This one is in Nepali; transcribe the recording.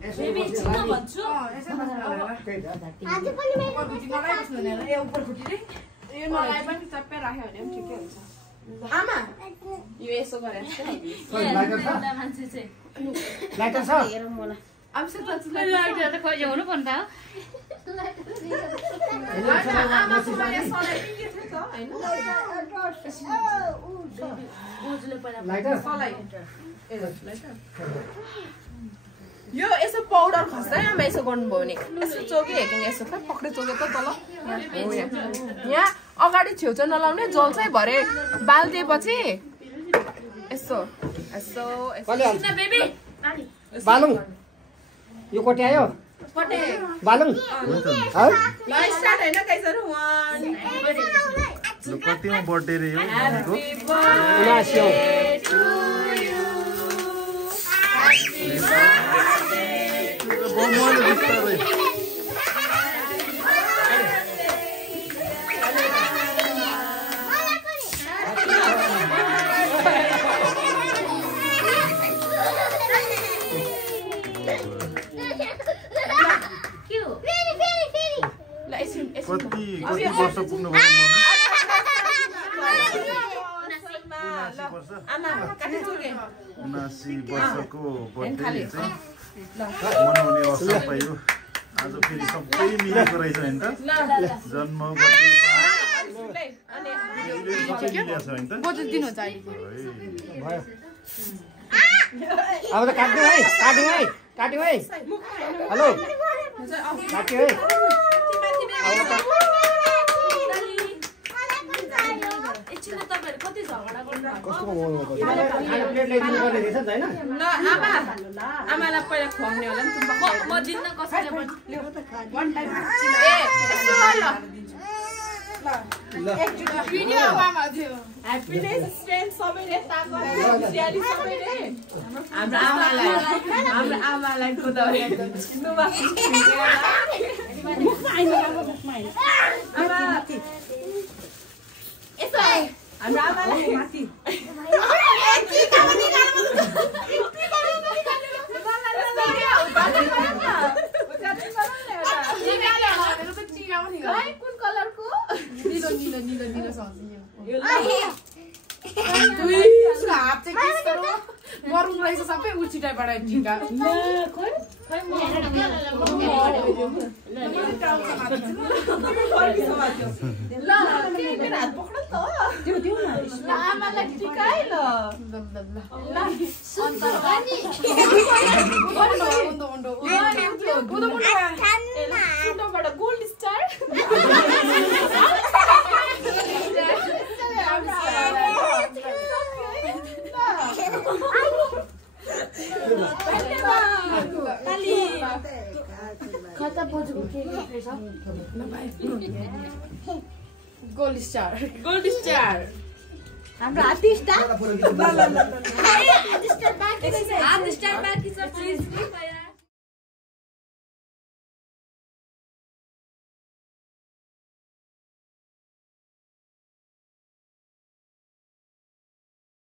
बेबी चिन्न भन्छु यसै बस्नु आज पनि मेरो मलाई बस्नु नि ए उपर खुट्टी रे यो मलाई पनि चप्पै राख्यो भने पनि ठिकै हुन्छ आमा यो यसो गरे मान्छे चाहिँ लाइटर छ हेरौँ मलाई अब चाहिँ लाइटर त खोइ हुनु पर्छ आमाकोमा यो सलाई के थियो त हैन उजले पहिला लाइटर सलाई ए लाइटर यो यसो पाउडर खस्दै आमा यसो गर्नुभयो भने यसो चोके हेकिङ यसो खै पक्रे चोके त तल यहाँ अगाडि छेउछाउ नलाउने जल्छ है भरे बाल्दिएपछि यसो यसो चिन्न बेबी बालुङ यो कोटे आयो पटे बालुङ ल स्टार्ट हैन कैसरो 1 ल कतिमा बर्थडे रे यो भनेको बमले बिस्तारै कति वर्ष पुग्नु भयो आमा काटे चोके 79 वर्षको बर्थडे चाहिँ मनाउने अवसर पाइयो आज फेरि सबै मिलेको रहेछ हैन त जन्म बर्थडे सबै मिलेको छ हैन त बोतल दिनुहुन्छ अहिले भयो अब त काट्नु है काट्यो है हेलो काट्यो है एकछिन तपाईहरु कति झगडा गर्नु कस्तो प्लेट ल्याइदिनु पर्ने रहेछ हैन ल आमा आमालाई पहिला खुवाउने होला नि तुम म दिन्न कसैले पनि वन टाइम ए ल भिडियो आमा थियो ह्याप्पीनेस स्ट्रेन्थ सबैले ताको स्याली सबैले हाम्रो आमालाई कुदाउने नुमा मुखमा आइन आमा यसो हाम्रो आमालाई माथि कुन कलरको निलो निलो निलो निलो हात चाहिँ मरुङ रहेछ सबै उछिटाइबाट टिका हात पक्र त आमालाई टिकाइ ल गोल्ड स्टार कता बजेको के रहेछ गोल्ड स्टार हाम्रो हात्ती स्टार हात्ती स्टार बाँकी हात स्टार बाँकी छ प्लिज